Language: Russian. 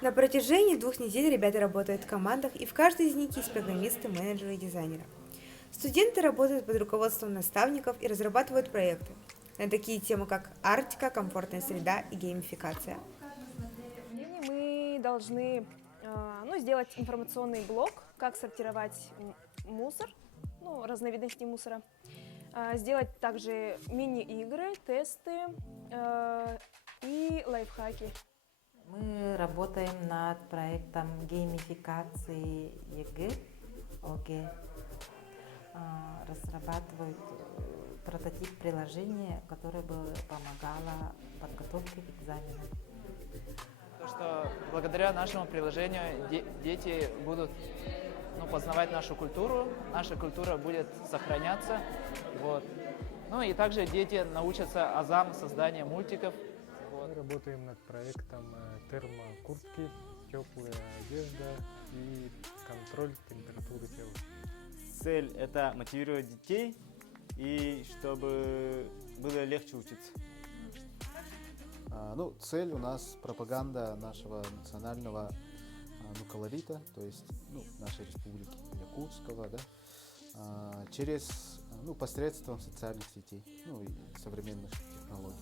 На протяжении 2 недель ребята работают в командах, и в каждой из них есть программисты, менеджеры и дизайнеры. Студенты работают под руководством наставников и разрабатывают проекты на такие темы, как Арктика, комфортная среда и геймификация. Мы должны сделать информационный блок, как сортировать мусор, разновидности мусора, сделать также мини-игры, тесты и лайфхаки. Мы работаем над проектом геймификации ЕГЭ, ОГЭ. Разрабатывают прототип приложения, которое бы помогало подготовке к экзаменам. То, что благодаря нашему приложению дети будут познавать нашу культуру, наша культура будет сохраняться. Вот. Ну и также дети научатся азам создания мультиков. Мы работаем над проектом термокуртки, теплая одежда и контроль температуры тела. Цель – это мотивировать детей и чтобы было легче учиться. Цель у нас пропаганда нашего национального колорита, то есть нашей республики Якутского, да, через посредством социальных сетей, и современных технологий.